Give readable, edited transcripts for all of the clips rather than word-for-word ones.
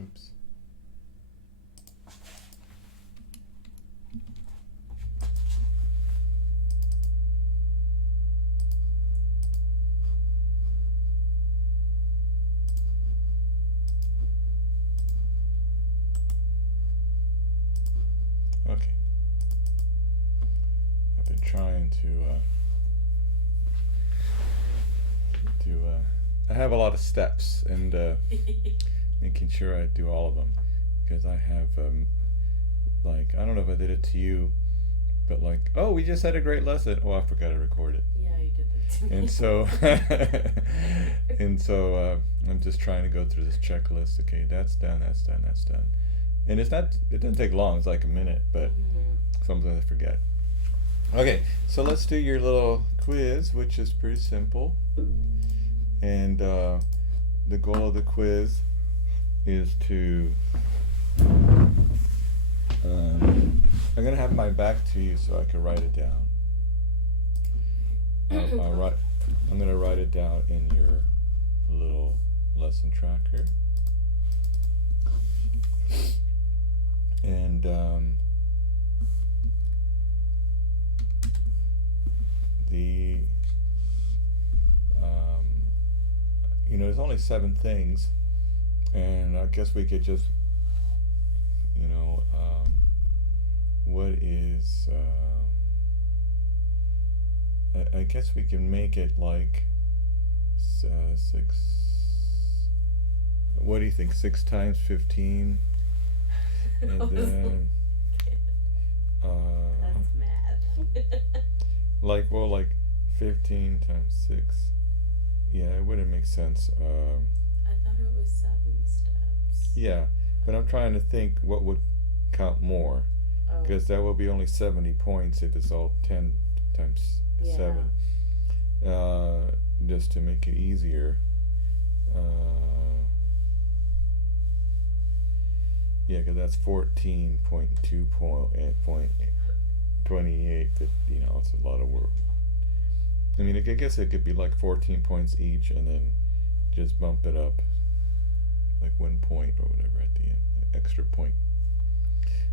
Oops. Okay. I've been trying to I have a lot of steps and making sure I do all of them, because I have like, I don't know if I did it to you, but like, oh, we just had a great lesson. Oh, I forgot to record it. Yeah, you did that to me. And so I'm just trying to go through this checklist. Okay, that's done, that's done, that's done. And it doesn't take long, it's like a minute, but sometimes I forget. Okay, so let's do your little quiz, which is pretty simple. And the goal of the quiz is to I'm gonna have my back to you so I can write it down. I'm gonna write it down in your little lesson tracker. And there's only 7 things, and I guess we could just, what is, I guess we can make it like 6, what do you think, 6 times 15? And then that's math. like 15 times 6. Yeah, it wouldn't make sense. I thought it was 7 steps. Yeah, but I'm trying to think what would count more, because that will be only 70 points if it's all 10 times 7. Just to make it easier. Yeah, because that's 14.2.28. That, it's a lot of work. I mean, I guess it could be like 14 points each, and then just bump it up like 1 point or whatever at the end, extra point.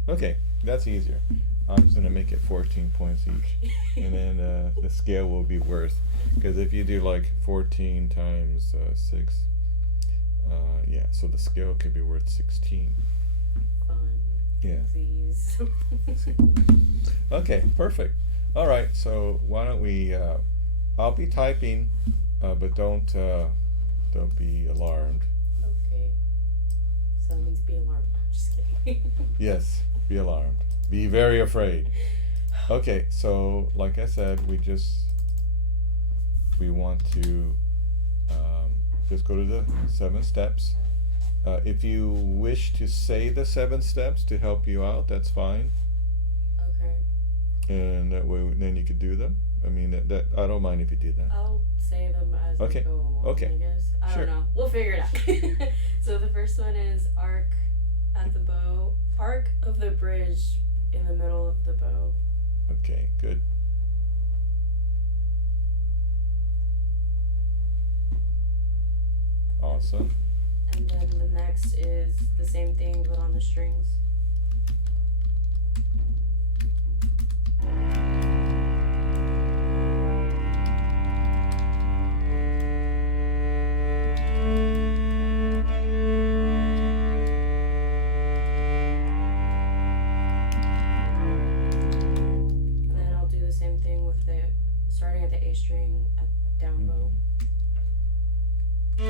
Okay, that's easier. I'm just gonna make it 14 points each, and then the scale will be worth, because if you do like 14 times 6, yeah, so the scale could be worth 16. Fun. Yeah. Please. Okay, perfect. All right, so why don't we? I'll be typing, but don't be alarmed. Okay. So that means be alarmed. No, I'm just kidding. Yes, be alarmed. Be very afraid. Okay, so like I said, we want to just go to the 7 steps. If you wish to say the 7 steps to help you out, that's fine. Okay. And that way, then you could do them. I mean, that I don't mind if you do that. I'll say them as we go along, Okay. I guess. I Sure. don't know. We'll figure it out. So the first one is arc at the bow. Arc of the bridge in the middle of the bow. Okay, good. Awesome. And then the next is the same thing but on the strings. And then I'll do the same thing with starting at the A string at down bow. And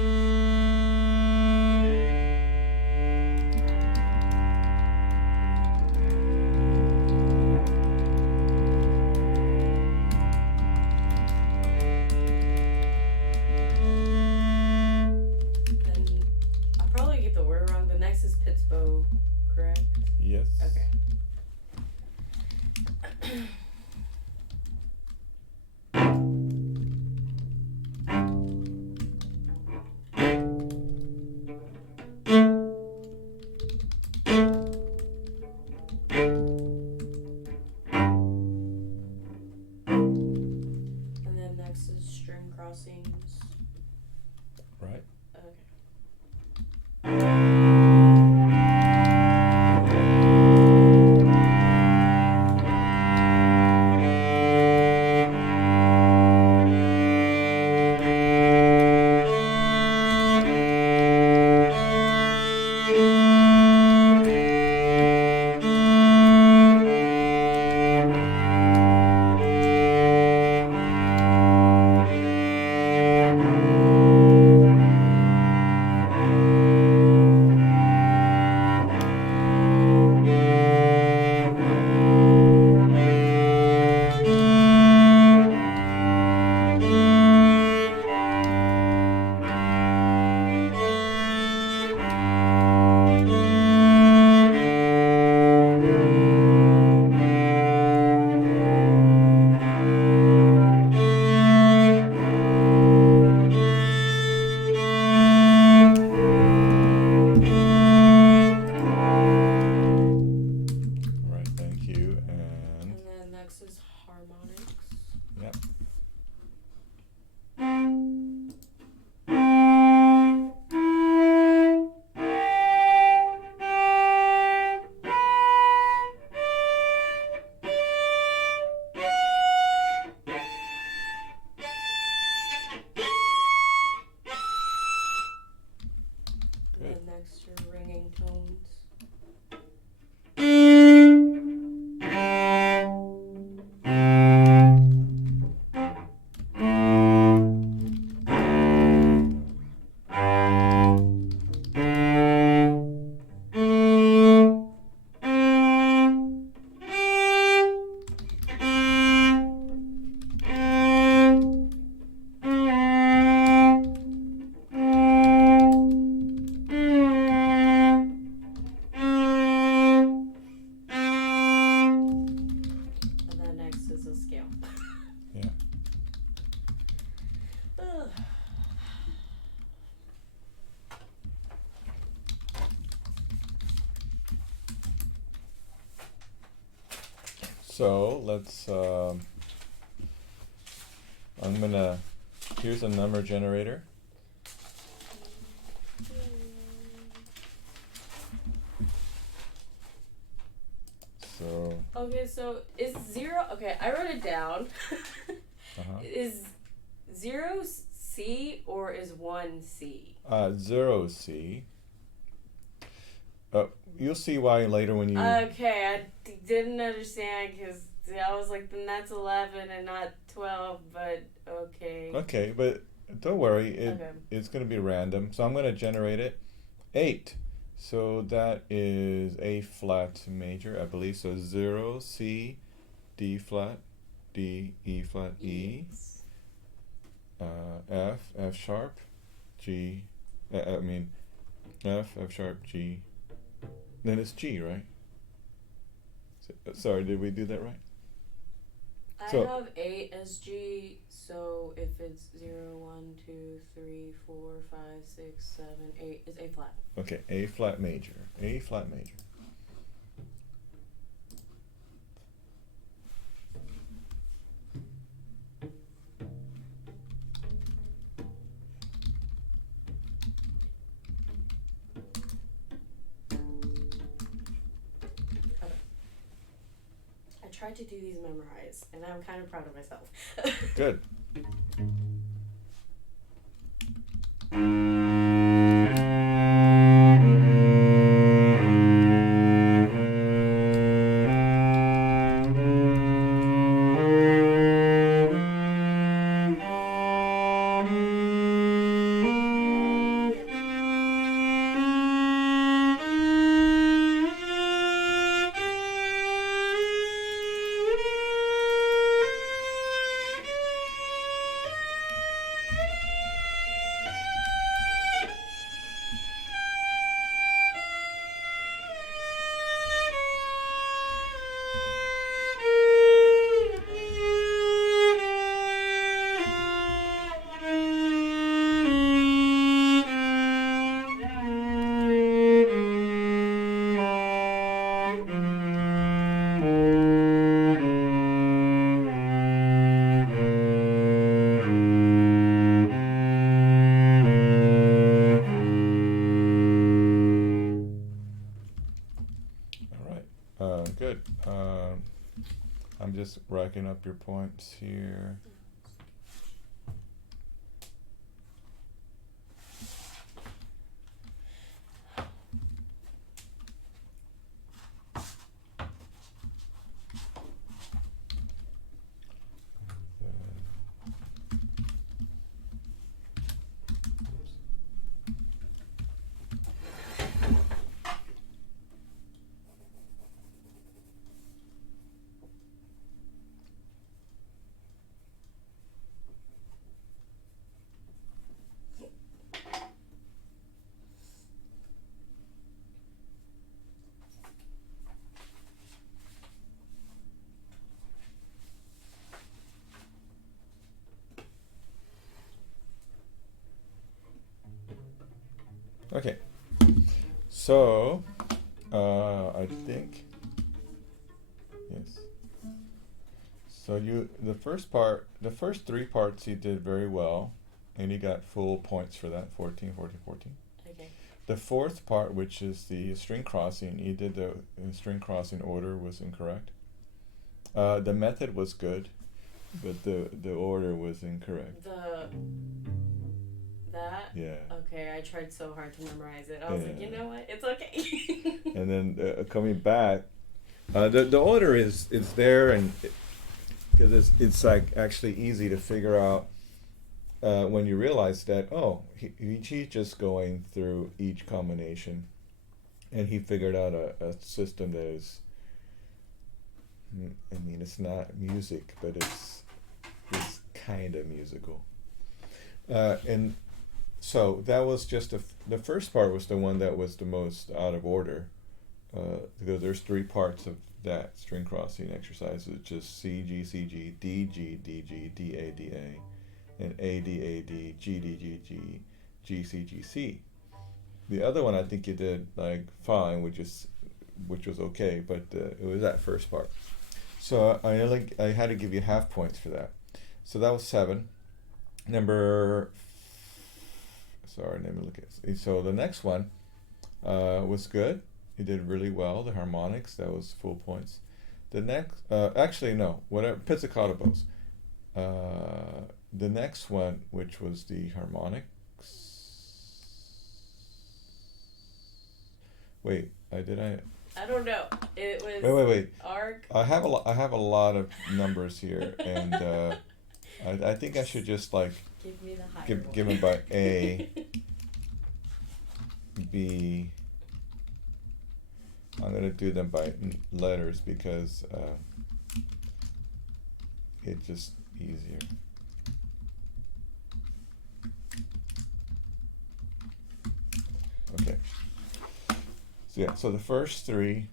I'll probably get the order wrong. The next is Pitt's bow, correct? Yes. Okay. And then next is string crossings. Right. Okay. extra ringing tones. So let's, here's a number generator. So. Okay, so is 0, okay, I wrote it down. Is 0 C or is 1 C? 0 C. You'll see why later when you. Okay, I didn't understand because I was like, then that's 11 and not 12, but okay. Okay, but don't worry, it's going to be random. So I'm going to generate it. 8. So that is A flat major, I believe. So 0 C, D flat, D, E flat, E, F sharp, G. F sharp, G. Then it's G, right? Sorry, did we do that right? I have 8 as G, so if it's 0, 1, 2, 3, 4, 5, 6, 7, 8, it's A flat. Okay, A flat major. A flat major. I tried to do these memorized, and I'm kind of proud of myself. Good. Good. I'm just racking up your points here. Okay, so I think yes. So the first 3 parts you did very well, and you got full points for that, 14, 14, 14. Okay. The 4th part, which is the string crossing, you did the string crossing order was incorrect. The method was good, but the order was incorrect. That that? Yeah. Okay, I tried so hard to memorize it. I was like, you know what? It's okay. And then coming back, the order is there, and because it's like actually easy to figure out when you realize that he's just going through each combination, and he figured out a system that is. I mean, it's not music, but it's kind of musical. And so that was just the first part was the one that was the most out of order, because there's 3 parts of that string crossing exercise. It's just C, G, C, G, D, G, D, G, D, A, D, A, and A, D, A, D, G, D, G, G, G, C, G, C. The other one I think you did like fine, which was okay, but it was that first part. So I had to give you half points for that. So that was 7. Let me look at it. So the next one was good. You did really well. The harmonics, that was full points. The next, actually no, whatever, pizzicato bows. The next one, which was the harmonics. Wait, I don't know. It was. Wait. Arc. I have a lot of numbers here, and I think I should just like give me the higher one. Give them by A, B. I'm gonna do them by letters because it's just easier. Okay. So yeah, so the first 3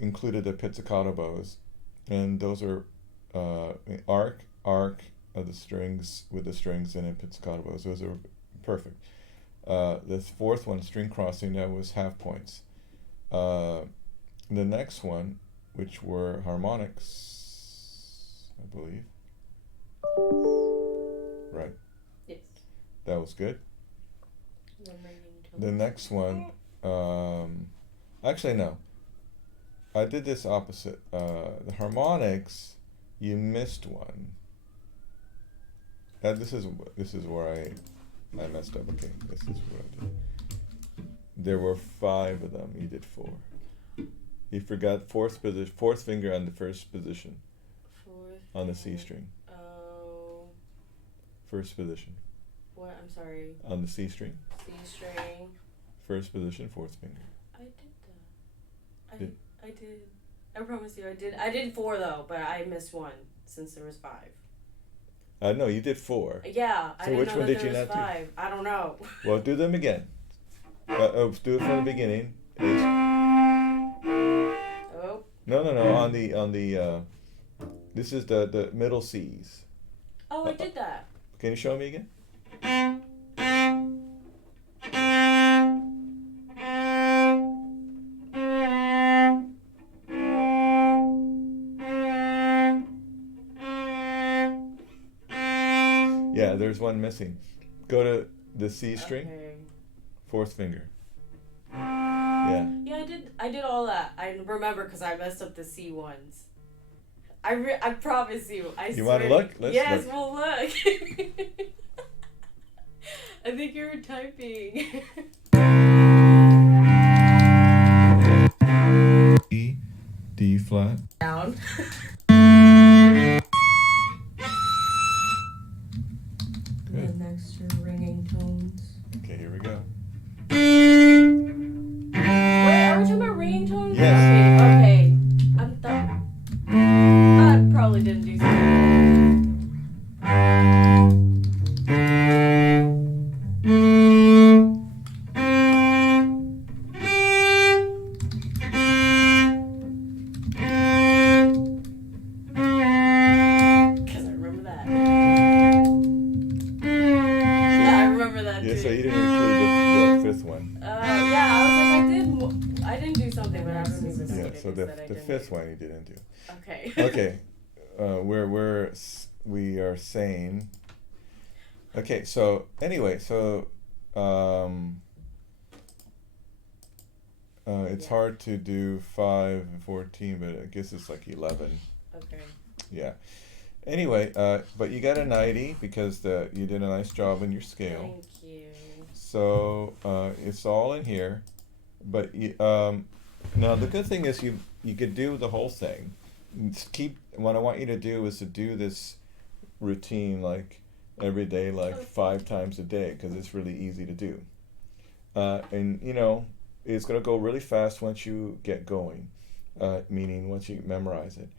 included the pizzicato bows, and those are arc of the strings with the strings and then pizzicato bows. Those are perfect. The 4th one, string crossing, that was half points. The next one, which were harmonics, I believe. Right. Yes. That was good. The next one, actually no. I did this opposite. The harmonics, you missed one. This is where I messed up. Okay, this is what I did. There were 5 of them. You did 4. You forgot fourth finger on the first position. On the C string. Oh. First position. What? I'm sorry. On the C string. C string. First position, 4th finger. I did that. I did. I promise you, I did. I did 4 though, but I missed 1 since there was 5. No, you did 4. Yeah, so I didn't which know one that did you there was not 5. I don't know. Well, do them again. Do it from the beginning. Oh. No. On the this is the middle C's. Oh, I did that. Can you show me again? Yeah, there's one missing. Go to the C string. Okay. 4th finger. Yeah. Yeah, I did all that. I remember because I messed up the C ones. I promise you. You want to look? Let's yes, look. we'll look. I think you were typing. E, D flat. Down. Good. And next to ringing tones. Okay, here we go. Wait, are we talking about ringing tones? Yes. Okay. I'm done. I probably didn't do something. Because I remember that. Yeah, I remember that Yeah, too. so you didn't include the 5th one. Yeah, I was like, I didn't do something, but I don't even know Yeah, what it so is the that I didn't 5th do. one you didn't do. Okay. Okay, we are saying. Okay, so anyway, so it's hard to do 5 and 14, but I guess it's like 11. Okay. Yeah. Anyway, but you got a 90 because you did a nice job in your scale. Thank you. So it's all in here. But now the good thing is you could do the whole thing. Keep what I want you to do is to do this routine like every day, like 5 times a day, because it's really easy to do. And it's gonna go really fast once you get going, meaning once you memorize it.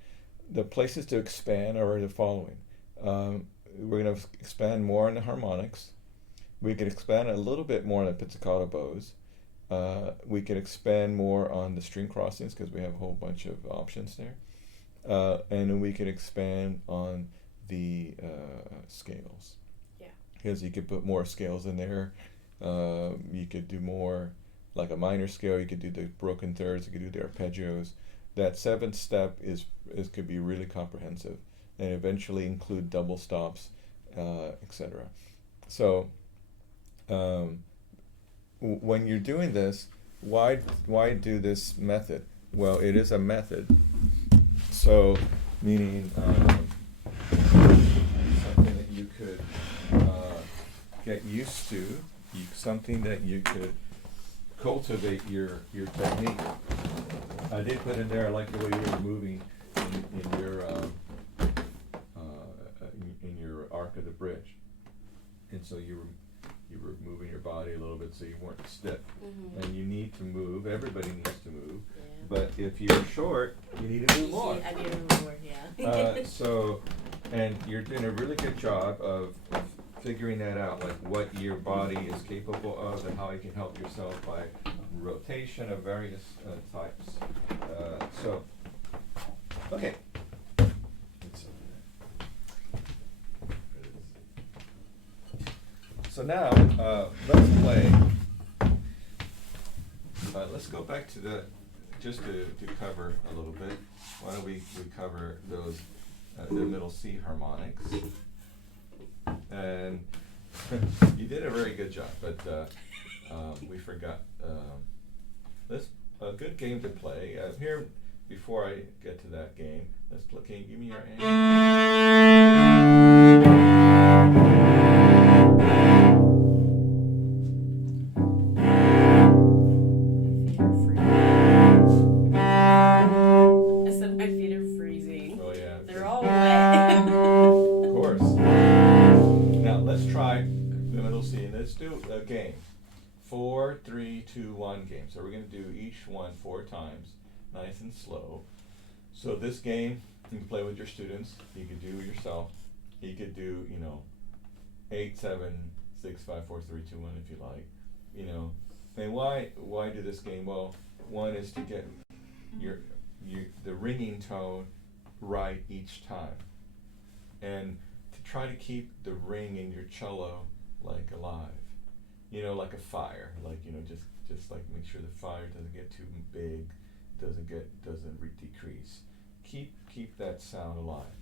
The places to expand are the following. We're going to expand more on the harmonics. We could expand a little bit more on the pizzicato bows. We could expand more on the string crossings because we have a whole bunch of options there. And then we could expand on the scales. Yeah. Because you could put more scales in there. You could do more like a minor scale. You could do the broken thirds. You could do the arpeggios. That seventh step is could be really comprehensive and eventually include double stops, etc. So when you're doing this, why do this method? Well, it is a method. So meaning something that you could get used to, something that you could cultivate your technique. I did put in there. I like the way you were moving in your arc of the bridge, and so you were moving your body a little bit so you weren't stiff. Mm-hmm. And you need to move. Everybody needs to move. Yeah. But if you're short, you need to move more. I need to move more. Yeah. And you're doing a really good job of figuring that out, like what your body is capable of and how you can help yourself by rotation of various types. Okay. So now, let's play. Let's go back to just to cover a little bit. Why don't we cover those, the middle C harmonics. And you did a very good job, but we forgot. A good game to play. Here, before I get to that game, let's play. Can you give me your I said my feet are freezing. Oh yeah. They're all wet. Of course. Now let's try the middle C, and let's do a game. 4, 3, 2, 1 game. So we're going to do each one 4 times, nice and slow. So this game, you can play with your students. You could do yourself. You could do, 8, 7, 6, 5, 4, 3, 2, 1 if you like. And why do this game? Well, one is to get the ringing tone right each time, and to try to keep the ring in your cello like alive. Like a fire, just like make sure the fire doesn't get too big, doesn't decrease. Keep that sound alive.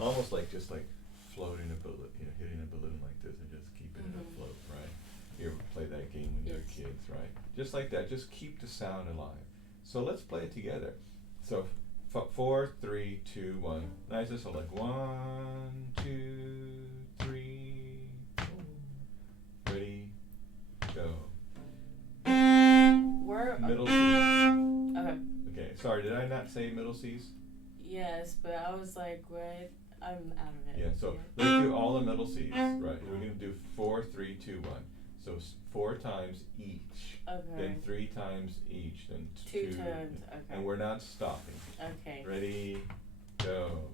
Almost like just like floating a balloon, hitting a balloon like this and just keeping it afloat, right? You ever play that game when you were kids, right? Just like that, just keep the sound alive. So let's play it together. So 4, 3, 2, 1. Nice, so like 1, 2, 3. Ready, go. Where? Middle C's. Okay. Okay, sorry, did I not say middle C's? Yes, but I was like, what? I'm out of it. Yeah, so let's do all the middle C's, right? We're going to do 4, 3, 2, 1. So 4 times each. Okay. Then 3 times each. Then 2 times. Okay. And we're not stopping. Okay. Ready, go.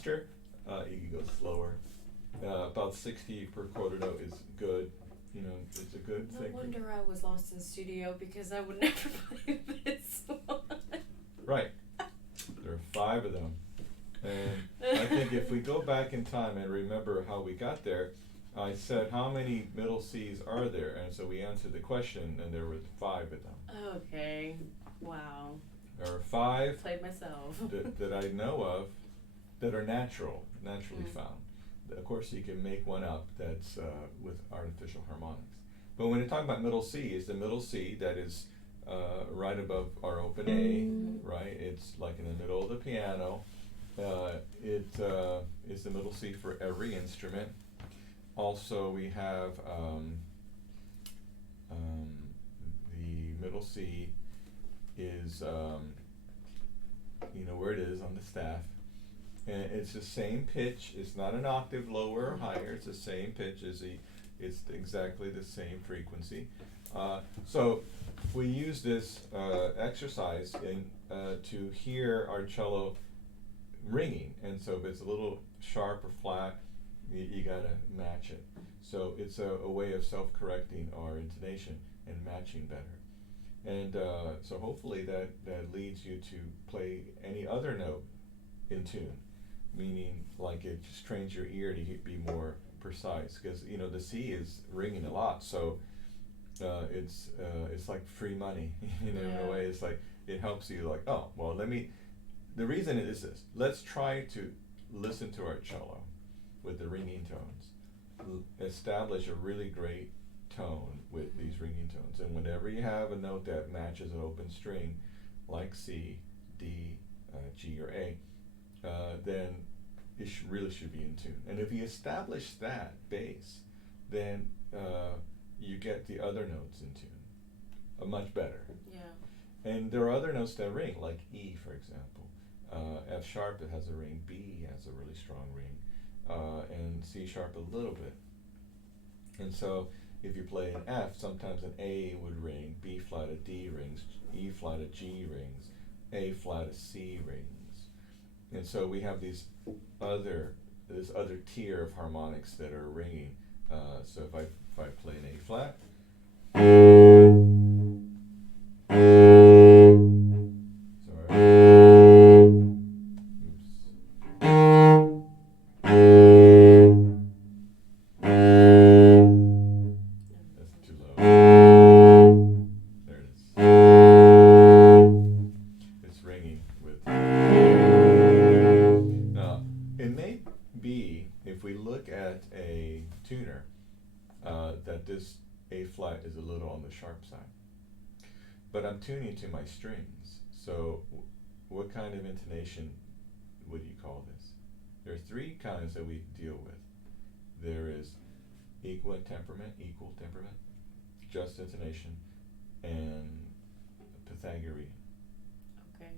faster, you can go slower. About 60 per quarter note is good. You know, it's a good thing. No wonder I was lost in studio because I would never play this one. Right. There are 5 of them. And I think if we go back in time and remember how we got there, I said, how many middle C's are there? And so we answered the question, and there were 5 of them. Okay. Wow. There are 5 Played myself. that I know of that are naturally found. Of course, you can make one up that's with artificial harmonics. But when you're talking about middle C, it's the middle C that is right above our open A, right? It's like in the middle of the piano. It is the middle C for every instrument. Also, we have the middle C is, you know where it is on the staff. And it's the same pitch. It's not an octave lower or higher. It's the same pitch as it's exactly the same frequency. So we use this exercise to hear our cello ringing. And so if it's a little sharp or flat, you gotta match it. So it's a way of self-correcting our intonation and matching better. And so hopefully that leads you to play any other note in tune, meaning like it just trains your ear to be more precise, because you know the C is ringing a lot, so it's like free money. You know, in a way, it's like it helps you like, oh well, the reason it is this, let's try to listen to our cello with the ringing tones, establish a really great tone with these ringing tones, and whenever you have a note that matches an open string like C, D, G or A, then it really should be in tune. And if you establish that base, then you get the other notes in tune much better. Yeah. And there are other notes that ring, like E, for example. F sharp, it has a ring. B has a really strong ring. And C sharp a little bit. And so if you play an F, sometimes an A would ring, B flat a D rings, E flat a G rings, A flat a C rings. And so we have this other tier of harmonics that are ringing. So if I play an A flat, if we look at a tuner, that this A flat is a little on the sharp side. But I'm tuning to my strings, so what kind of intonation would you call this? There are 3 kinds that we deal with. There is equal temperament, just intonation, and Pythagorean. Okay.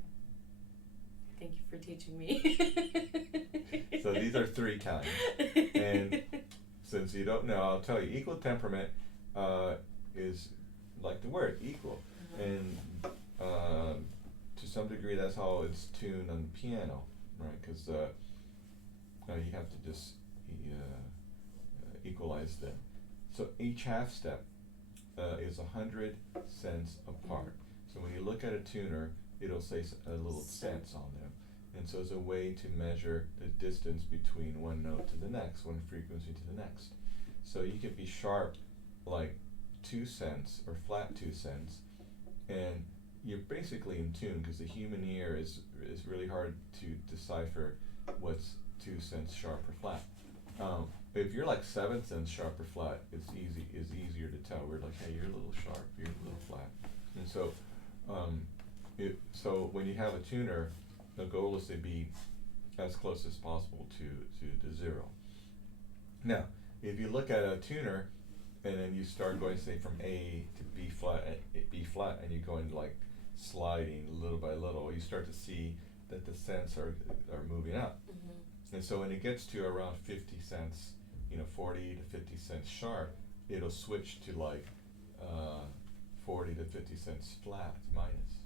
Thank you for teaching me. So these are 3 kinds. And since you don't know, I'll tell you. Equal temperament is like the word, equal. And to some degree that's how it's tuned on the piano, right? Because you have to just equalize them. So each half step is 100 cents apart. So when you look at a tuner, it'll say a little cents on them. And so it's a way to measure the distance between one note to the next, one frequency to the next. So you could be sharp like 2 cents or flat 2 cents, and you're basically in tune, because the human ear is really hard to decipher what's 2 cents sharp or flat. If you're like 7 cents sharp or flat, it's easier to tell. We're like, hey, you're a little sharp, you're a little flat. And so so when you have a tuner, the goal is to be as close as possible to 0. Now, if you look at a tuner, and then you start going, say, from A to B flat, and you're going like sliding little by little, you start to see that the cents are moving up. And so when it gets to around 50 cents, 40 to 50 cents sharp, it'll switch to like 40 to 50 cents flat minus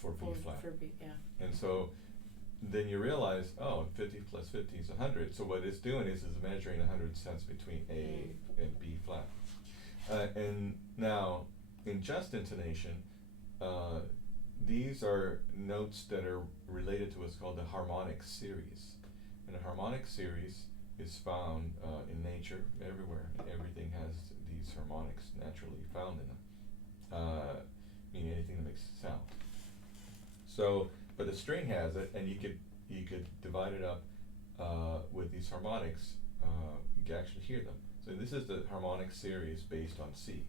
for B flat. For B, yeah. And so then you realize, oh, 50 plus 50 is 100. So what it's doing is measuring 100 cents between A and B flat. And now, in just intonation, these are notes that are related to what's called the harmonic series. And a harmonic series is found in nature everywhere. Everything has these harmonics naturally found in them, meaning anything that makes sound. So, but the string has it, and you could divide it up with these harmonics. You can actually hear them. So this is the harmonic series based on C.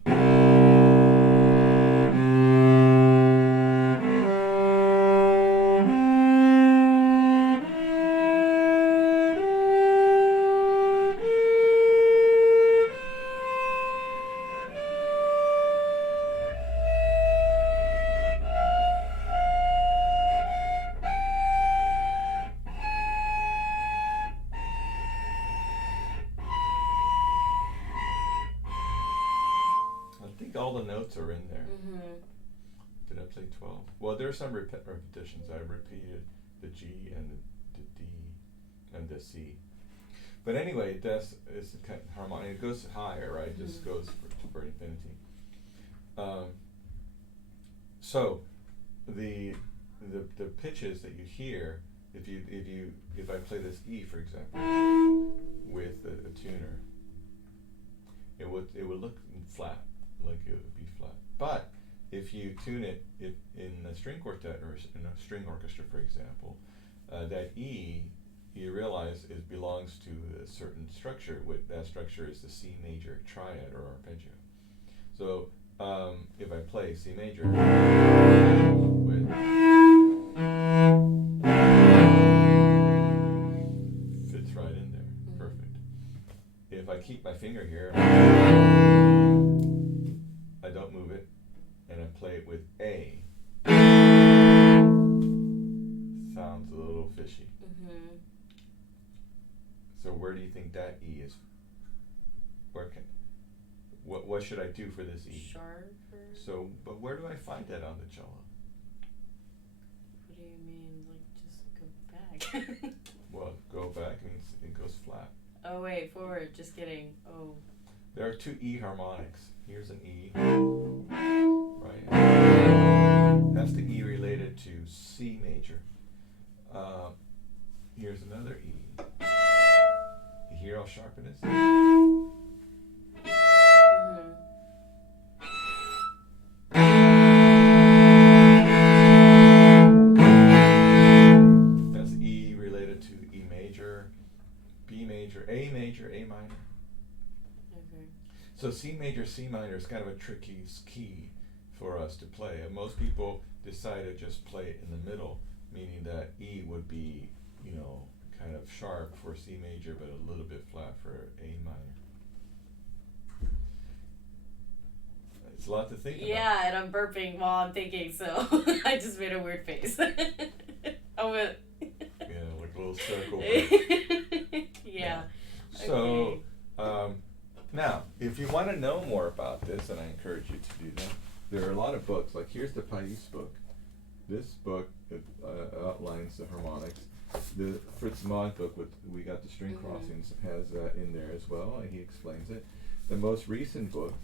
I think all the notes are in there. Did I play 12? Well, there are some repetitions. I repeated the G and the D and the C. But anyway, it's kind of harmonic. It goes higher, right? It just goes for infinity. So the pitches that you hear, if I play this E, for example, with a tuner, it would look flat, like it would be flat. But if you tune it in a string quartet or in a string orchestra, for example, that E, you realize it belongs to a certain structure. That structure is the C major triad or arpeggio. So if I play C major with, fits right in there, perfect. If I keep my finger here, I don't move it, and I play it with A, sounds a little fishy. So where do you think that E is? What should I do for this E? Sharp. So, but where do I find that on the cello? What do you mean? Like, just go back? Well, go back means it goes flat. Oh wait, forward. Just kidding. Oh. There are two E harmonics. Here's an E, right? That's the E related to C major. Here's another E. You hear how sharp it is? That's E related to E major, B major, A minor. Okay. So C major, C minor is kind of a tricky key for us to play. And most people decide to just play it in the middle, meaning that E would be, kind of sharp for C major, but a little bit flat for A minor. It's a lot to think about. Yeah, and I'm burping while I'm thinking, so I just made a weird face. I'm a Yeah, like a little circle. Yeah. So, now, if you want to know more about this, and I encourage you to do that, there are a lot of books. Like here's the Pais book. This book outlines the harmonics. The Fritz Maud book with We Got the String Crossings has that in there as well, and he explains it. The most recent book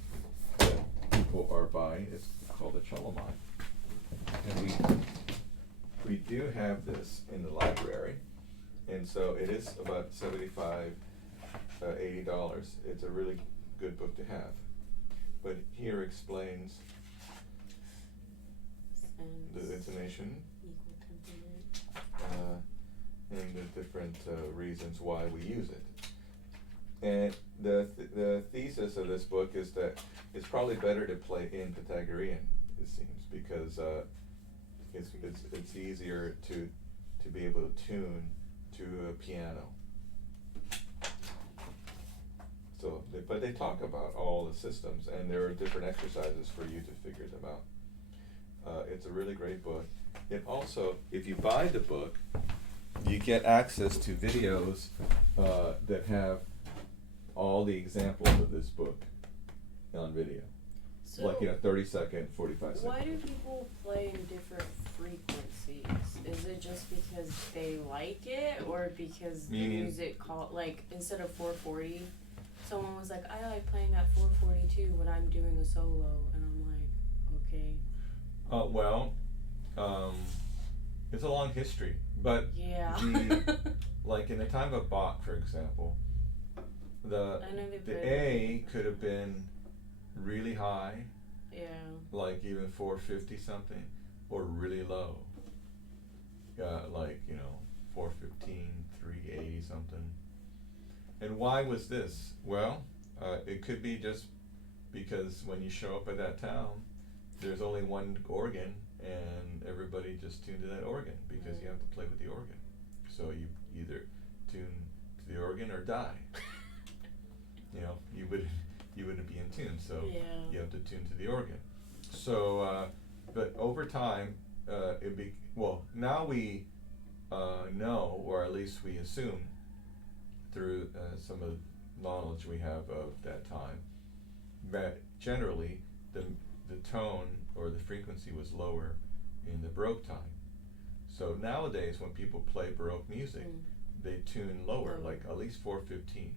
that people are buying is called the Cello Mind. And we do have this in the library, and so it is about $75, $80. It's a really good book to have. But here explains the intonation and the different reasons why we use it. And the thesis of this book is that it's probably better to play in Pythagorean, it seems, because it's easier to be able to tune to a piano. So, but they talk about all the systems, and there are different exercises for you to figure them out. It's a really great book. It also, if you buy the book, you get access to videos that have all the examples of this book on video. So like 30-second, 45-second. why do people play in different frequencies? Is it just because they like it, or because the music like instead of 440, someone was like, I like playing at 442 when I'm doing a solo, and I'm like, okay. It's a long history, but yeah. Like in the time of Bach, for example, the A could have been really high, like even 450 something, or really low, like 415, 380 something. And why was this? Well, it could be just because when you show up at that town, there's only one organ, and everybody just tuned to that organ because you have to play with the organ. So you either tune to the organ or die. You wouldn't be in tune, so you have to tune to the organ. So, but over time, now we know, or at least we assume through some of the knowledge we have of that time, that generally the tone or the frequency was lower in the Baroque time. So nowadays when people play Baroque music, they tune lower, like at least 415,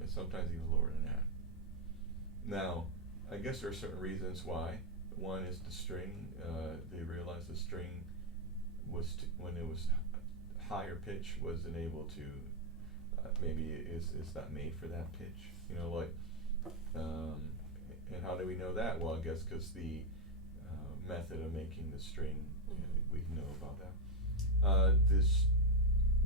and sometimes even lower than that. Now, I guess there are certain reasons why. One is the string. They realized the string was, when it was higher pitch, wasn't able to, maybe it's not made for that pitch. And how do we know that? Well, I guess because the method of making the string, we know about that.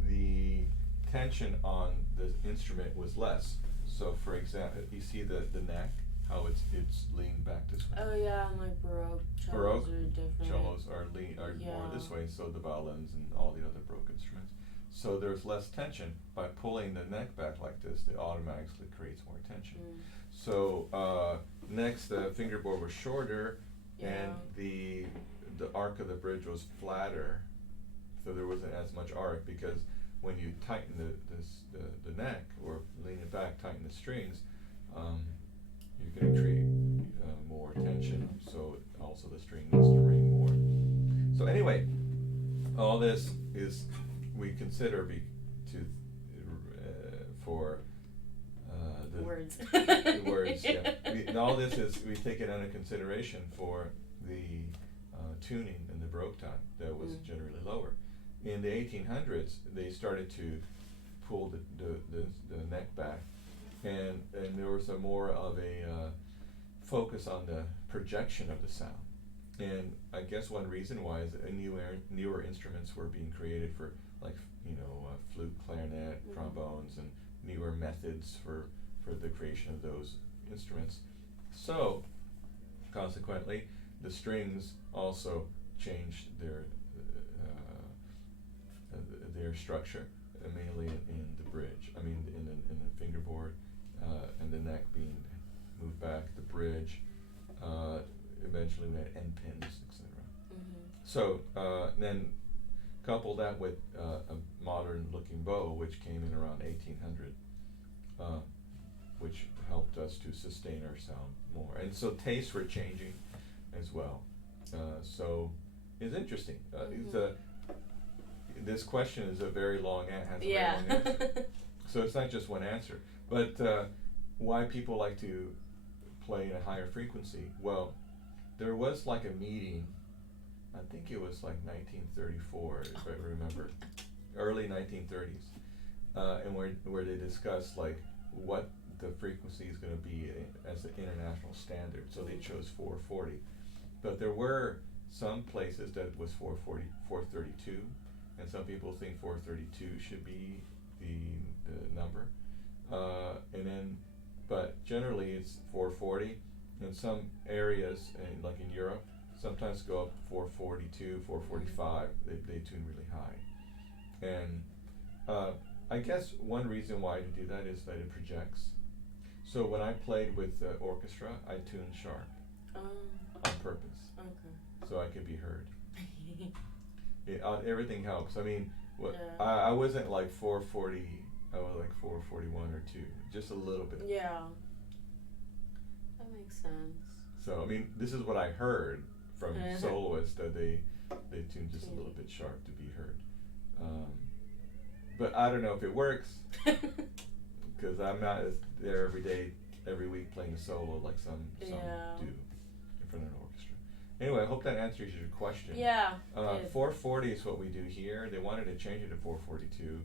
The tension on the instrument was less. So, for example, you see the neck, how it's leaned back this way. Oh yeah, and like Baroque cellos are different. Cellos are more this way. So the violins and all the other Baroque instruments. So there's less tension. By pulling the neck back like this, it automatically creates more tension. So next, the fingerboard was shorter, and the arc of the bridge was flatter. So there wasn't as much arc, because when you tighten the neck or lean it back, tighten the strings, you're going to create more tension. So also the string needs to ring more. So anyway, all this is we consider for the words. The words, yeah. And all this is we take it under consideration for the tuning in the Baroque time that was generally lower. In the 1800s, they started to pull the neck back, and there was a more of a focus on the projection of the sound. And I guess one reason why is that newer instruments were being created for, like, flute, clarinet, trombones, and newer methods for the creation of those instruments. So, consequently, the strings also changed their structure, mainly in the bridge. I mean, in the fingerboard, and the neck being moved back, the bridge. Eventually, we had end pins, etc. So then, couple that with a modern-looking bow, which came in around 1800, which helped us to sustain our sound more. And so tastes were changing as well. So it's interesting. This question is a very long answer. So it's not just one answer. But why people like to play in a higher frequency? Well, there was like a meeting, I think it was like 1934, if I remember, early 1930s, and where they discussed like what the frequency is going to be as the international standard. So they chose 440, but there were some places that was 440, 432, and some people think 432 should be the number, but generally it's 440. In some areas, like in Europe, sometimes go up 442, 445. They tune really high, and I guess one reason why to do that is that it projects. So when I played with the orchestra, I tuned sharp on purpose, so I could be heard. Everything helps. I mean, I wasn't like 440. I was like 441 or 2, just a little bit. Yeah, that makes sense. So I mean, this is what I heard from soloists, that they tune just a little bit sharp to be heard. But I don't know if it works, because I'm not there every day, every week playing a solo like some do in front of an orchestra. Anyway, I hope that answers your question. Yeah. 440 is what we do here. They wanted to change it to 442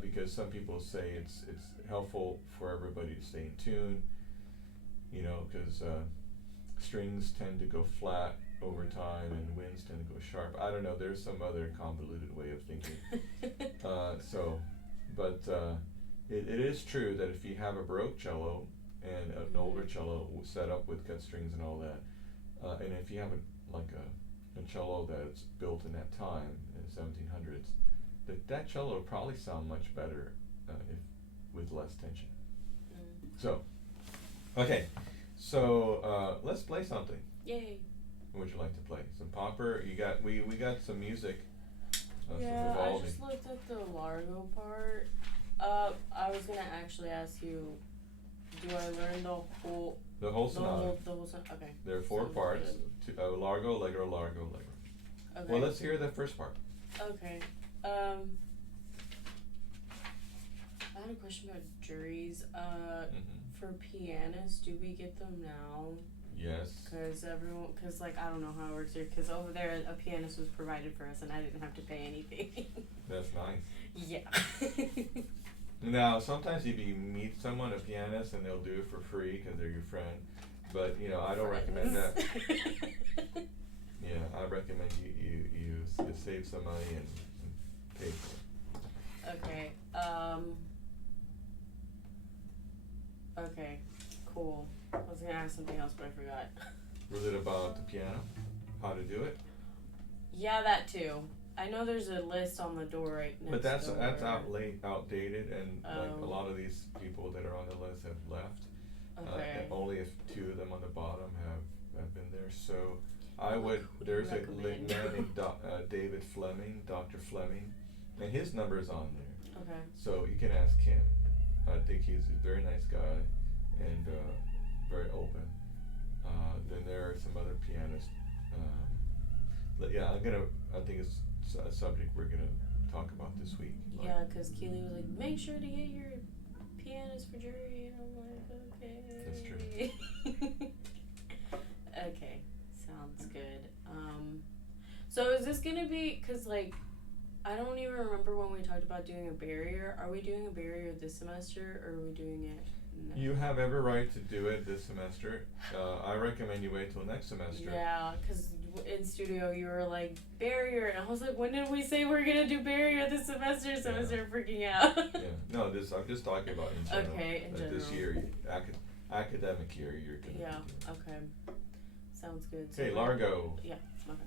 because some people say it's helpful for everybody to stay in tune. You know, because strings tend to go flat over time and winds tend to go sharp. I don't know. There's some other convoluted way of thinking. It is true that if you have a Baroque cello and an older cello set up with cut strings and all that, and if you have a cello that's built in that time in the 1700s, that cello would probably sound much better if with less tension. So, okay, so let's play something. Yay! What would you like to play? Some popper? We got some music. Yeah, I just looked at the Largo part. I was gonna actually ask you, do I learn the whole? The whole sonata. The whole sonata. Okay. There are 4 parts. Largo, Allegro, Largo, Allegro. Okay. Well, let's hear the first part. Okay. I had a question about juries. For pianists, do we get them now? Yes. Because I don't know how it works here. Because over there, a pianist was provided for us, and I didn't have to pay anything. That's nice. Yeah. Now, sometimes if you meet someone, a pianist, and they'll do it for free because they're your friend. But I don't recommend that. Yeah, I recommend you save some money and pay for it. Okay. Okay. Cool. I was gonna ask something else, but I forgot. Was it about the piano? How to do it? Yeah, that too. I know there's a list on the door right next. But that's door. outdated, and like a lot of these people that are on the list have left. Okay. Only if 2 of them on the bottom have been there. So there's a man named David Fleming, Dr. Fleming, and his number is on there. Okay. So you can ask him. I think he's a very nice guy and very open. Then there are some other pianists. I think it's a subject we're gonna talk about this week. Yeah, because Keely was like, make sure to get your pianist for jury, and I'm like, okay. That's true. Okay, sounds good. So is this gonna be, because I don't even remember when we talked about doing a barrier. Are we doing a barrier this semester, or are we doing it next? You have every right to do it this semester. I recommend you wait till next semester. Yeah, because in studio you were like, barrier, and I was like, when did we say we're going to do barrier this semester? So I started freaking out. Yeah, no, I'm just talking about in general. Okay, in general. This year, academic year, you're going to Yeah, okay. Sounds good. Okay, so Largo. Yeah, okay.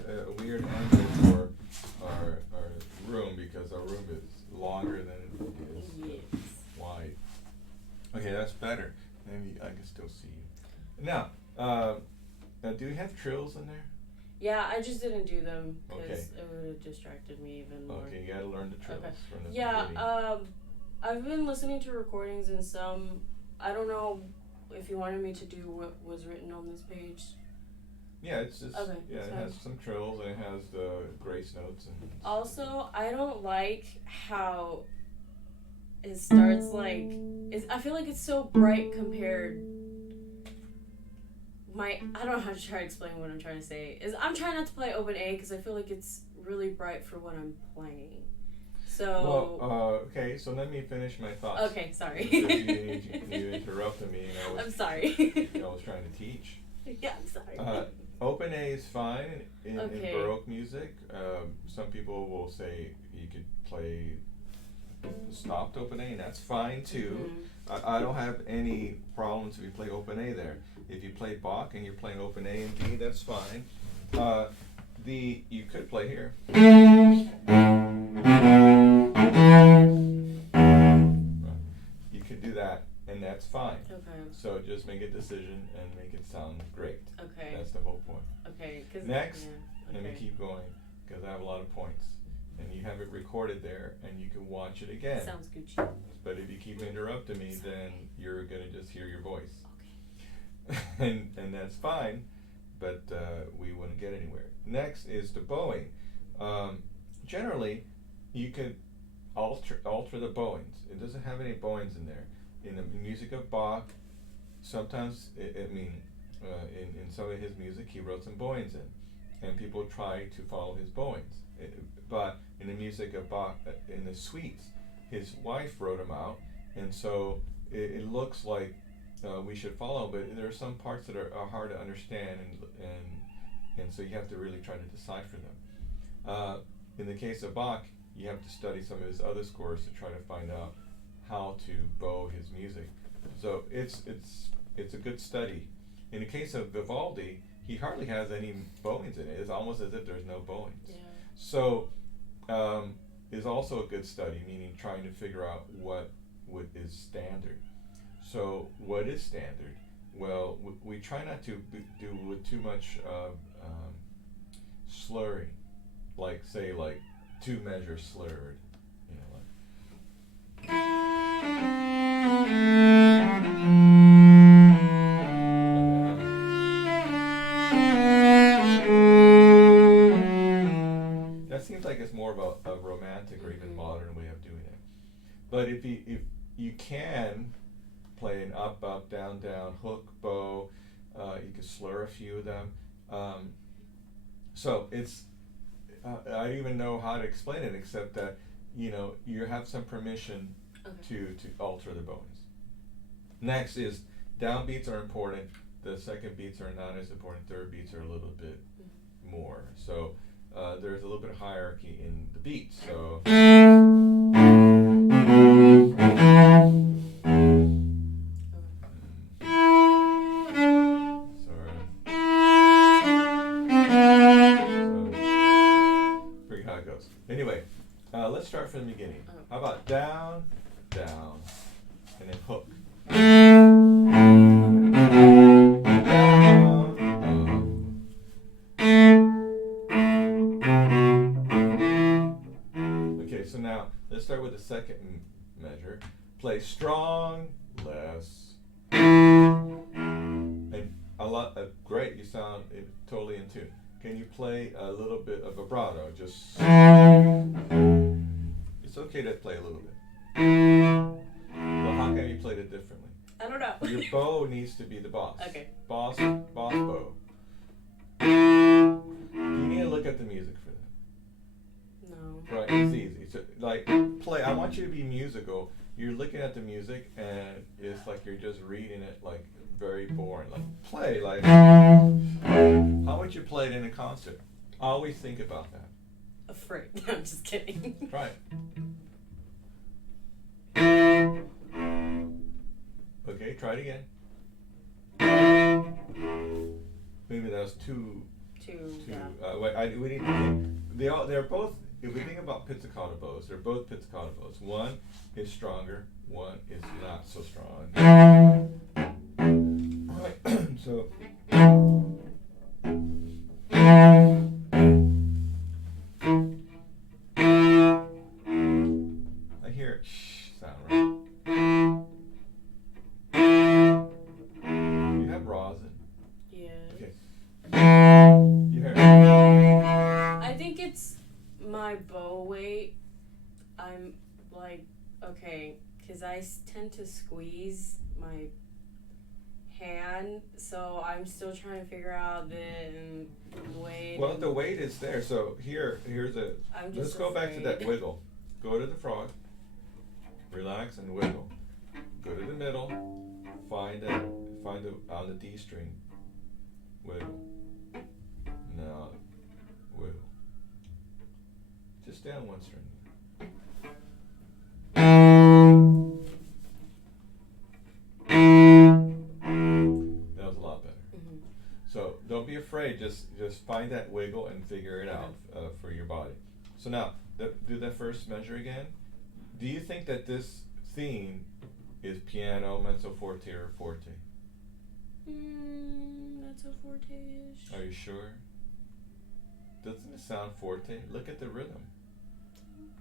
a weird angle for our room because our room is longer than it is wide. Okay, that's better. Maybe I can still see you. Now, do you have trills in there? Yeah, I just didn't do them because Okay. it would have distracted me even more. Okay, you gotta learn the trills from the Yeah, beginning. I've been listening to recordings and some, I don't know if you wanted me to do what was written on this page. Yeah, it's just, Okay, yeah, it fine. has some trills and it has the grace notes and Also, I don't like how it starts like, I feel like it's so bright compared. I don't know how to try to explain what I'm trying to say. I'm trying not to play open A because I feel like it's really bright for what I'm playing. So. Well, okay, so let me finish my thoughts. Okay, sorry. Because you interrupted me and I'm sorry. I was trying to teach. Yeah, I'm sorry. Open A is fine in Baroque music. Some people will say you could play stopped open A, and that's fine too. Mm-hmm. I don't have any problems if you play open A there. If you play Bach and you're playing open A and B, that's fine. You could play here. You could do that, and that's fine. Okay. So just make a decision and make it sound great. Okay. That's the whole point. Okay. Next, yeah, let me keep going because I have a lot of points, and you have it recorded there, and you can watch it again. Sounds Gucci. But if you keep interrupting me, then you're gonna just hear your voice. Okay. and that's fine, but we wouldn't get anywhere. Next is the bowing. Generally, you could alter the bowings. It doesn't have any bowings in there. In the music of Bach, sometimes in some of his music he wrote some bowings in, and people try to follow his bowings. But in the music of Bach, in the suites, his wife wrote them out, and so it looks like we should follow, but there are some parts that are hard to understand, and so you have to really try to decipher them. In the case of Bach, you have to study some of his other scores to try to find out how to bow his music. So it's a good study. In the case of Vivaldi, he hardly has any bowings in it. It's almost as if there's no bowings. Yeah. So is also a good study, meaning trying to figure out what is standard. So what is standard? Well, we try not to do with too much slurring, like say 2 measures slurred, you know, that seems like it's more of a romantic or even modern way of doing it. But if you can play an up, up, down, down, hook, bow, you can slur a few of them. So it's I don't even know how to explain it except that you have some permission to alter the bowings. Next is downbeats are important. The second beats are not as important. Third beats are a little bit more. So there's a little bit of hierarchy in the beats. So forget how it goes. Anyway, let's start from the beginning. How about down, down, and then hook. Okay, so now let's start with the second measure. Play strong, less, and great. You sound totally in tune. Can you play a little bit of vibrato? Just it's okay to play a little bit. Well, how can you play it differently? I don't know. Your bow needs to be the boss. Okay. Boss bow. You need to look at the music for that. No. Right, it's easy. So, play. I want you to be musical. You're looking at the music, and it's like you're just reading it, very boring. Play, how would you play it in a concert? Always think about that. Afraid. I'm just kidding. Try it. Okay, try it again. Maybe that was too Two. Yeah. We need they're both, if we think about pizzicato bows, they're both pizzicato bows. One is stronger, one is not so strong. Alright, so I hear it sound, right? You have rosin. Yeah. Okay. You hear it? I think it's my bow weight. I'm like, okay, because I tend to squeeze my hand, so I'm still trying to figure out the weight. Well, the weight is there. So here's a. Let's go back to that wiggle. Go to the frog. Relax and wiggle. Go to the middle. Find on the D string. Wiggle. Now wiggle. Just down one string. That was a lot better. Mm-hmm. So don't be afraid. Just find that wiggle and figure it out for your body. So now do that first measure again. Do you think that this theme is piano, mezzo forte, or forte? Mezzo forte-ish. Are you sure? Doesn't it sound forte? Look at the rhythm.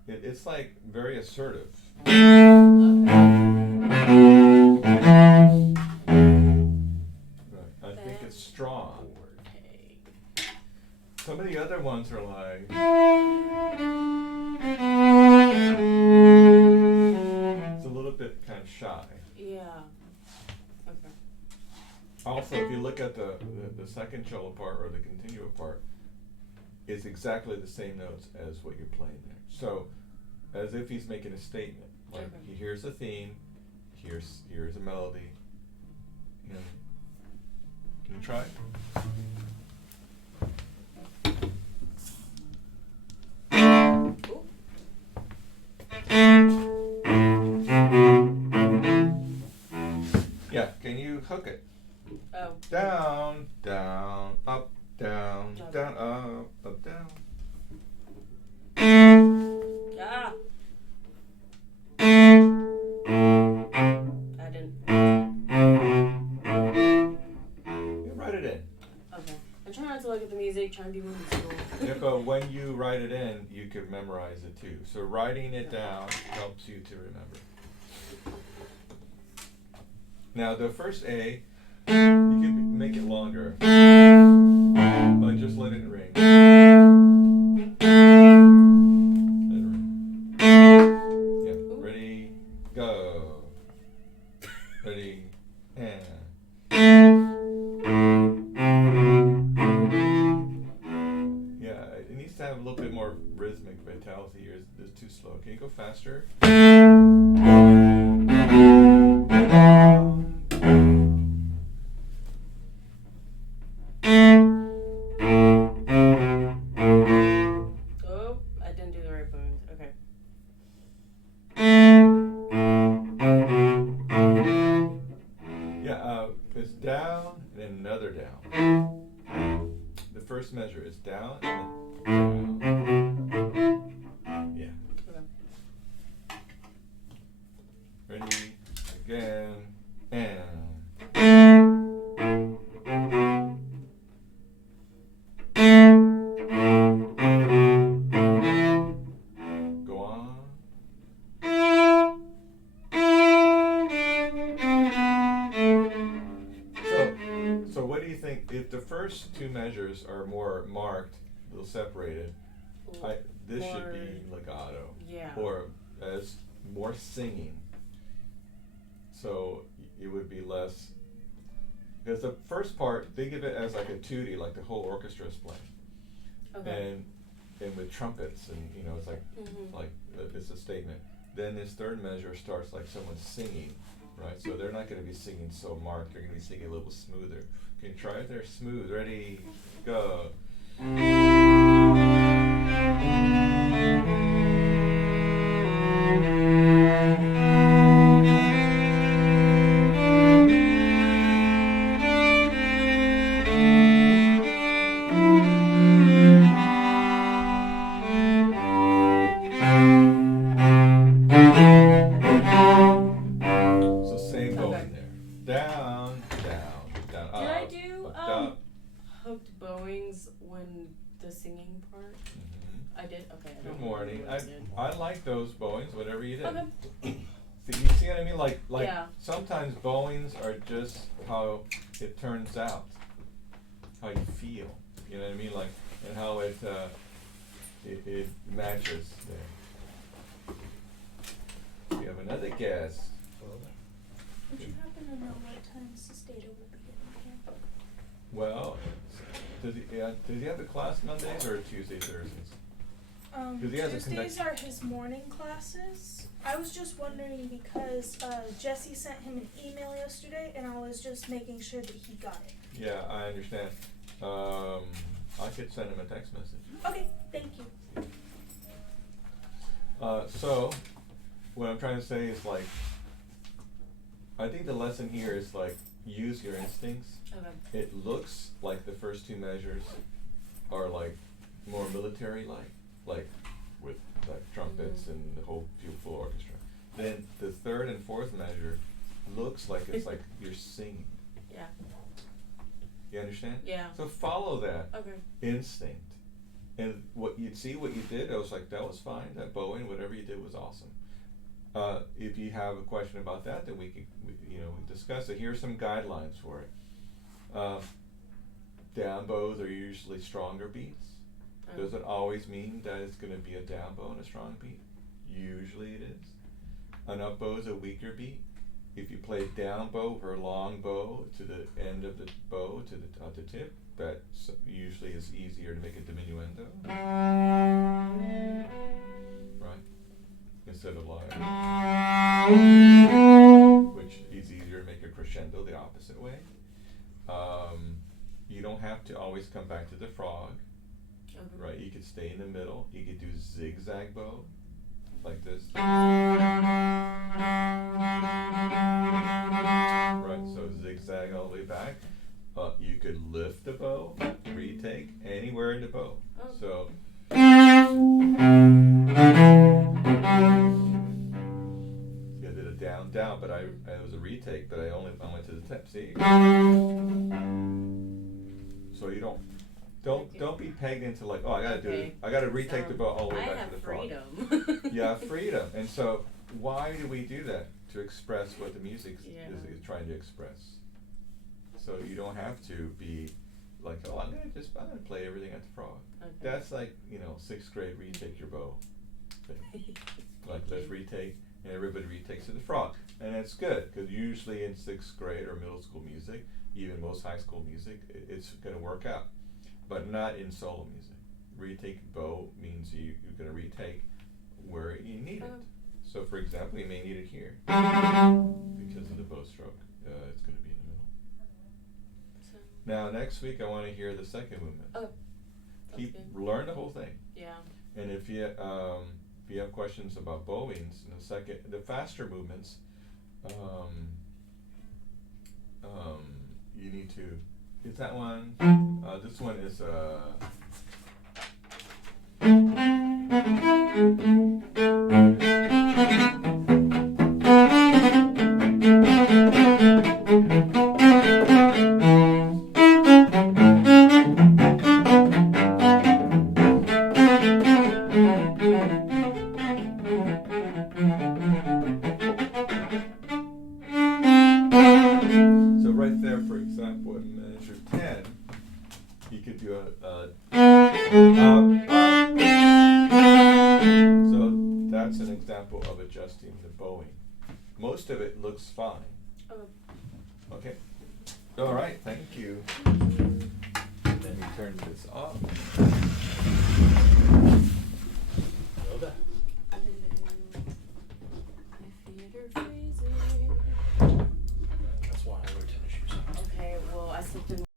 It's like very assertive. Okay. Right. I think it's strong. Forte. Some of the other ones are like. It's a little bit kind of shy. Yeah. Okay. Also, if you look at the second cello part or the continuo part, it's exactly the same notes as what you're playing there. So, as if he's making a statement. Like he hears a theme, here's a melody. You know. Can you try it? Yeah, can you hook it? Oh. Down, down, up, down, down, up, down. Ah. I didn't. You write it in. Okay. I'm trying not to look at the music, trying to be more musical. Yeah, but when you write it in, you can memorize it too. So writing it down helps you to remember. Now the first A, you can make it longer, but just let it ring. Let it ring. Yeah, ready, go. Ready, and. Yeah, it needs to have a little bit more rhythmic vitality. It's too slow. Can you go faster? Oh, I didn't do the right bones. Okay. Yeah, it's down and then another down. The first measure is down and then down. Yeah. Okay. Ready, again, and. Go on. So what do you think? If the first two measures are more marked, a little separated, this should be legato. Yeah. Or as more singing. So it would be less. Because the first part, think of it as like a tutti, like the whole orchestra is playing. Okay. And with trumpets, and it's like it's a statement. Then this third measure starts like someone singing, right? So they're not going to be singing so marked. They're going to be singing a little smoother. Can you try it there? Smooth. Ready? Go. Mm-hmm. I did? Okay. Good morning. I like those bowings, whatever you did. Okay. You see what I mean? Like yeah. Sometimes bowings are just how it turns out, how you feel. You know what I mean? Like, and how it matches there. We have another guest. Would you happen to know what time Sis Data will be getting here? Well, does he have the class Mondays or Tuesdays, Thursdays? Tuesdays are his morning classes. I was just wondering because Jesse sent him an email yesterday, and I was just making sure that he got it. Yeah, I understand. I could send him a text message. Okay, thank you. So, what I'm trying to say is like, I think the lesson here is like, use your instincts. Okay. It looks like the first two measures are like more military-like with like trumpets and the whole full orchestra. Then the third and fourth measure looks like it's like you're singing. Yeah. You understand? Yeah. So follow that instinct. And what you did, I was like, that was fine. That bowing, whatever you did was awesome. If you have a question about that, then we discuss it. Here are some guidelines for it. Down bows are usually stronger beats. Does it always mean that it's going to be a down bow and a strong beat? Usually it is. An up bow is a weaker beat. If you play down bow for a long bow to the end of the bow to the tip, that usually is easier to make a diminuendo. Right? Instead of like, which is easier to make a crescendo the opposite way. You don't have to always come back to the frog. Right, you could stay in the middle. You could do zigzag bow, like this. Right, so zigzag all the way back. You could lift the bow, retake anywhere in the bow. So. Yeah, I did a down, down, but it was a retake, but I went to the tip. See. So you don't be pegged into like, oh, I gotta do it. I gotta retake the bow all the way back to the frog. Freedom. You have freedom. And so why do we do that? To express what the music is trying to express. So you don't have to be like, oh, I'm gonna play everything at the frog. Okay. That's like, 6th grade retake your bow thing. Like, let's retake, and everybody retakes to the frog. And that's good, because usually in 6th grade or middle school music, even most high school music, it's gonna work out. But not in solo music. Retake bow means you're going to retake where you need it. So, for example, you may need it here because of the bow stroke. It's going to be in the middle. Now, next week, I want to hear the second movement. Learn the whole thing. Yeah. And if you have questions about bowings, the faster movements, you need to. Is that one? This one is so right there, for example, in measure 10, you could do so that's an example of adjusting the bowing. Most of it looks fine. Okay. All right. Thank you. Let me turn this off.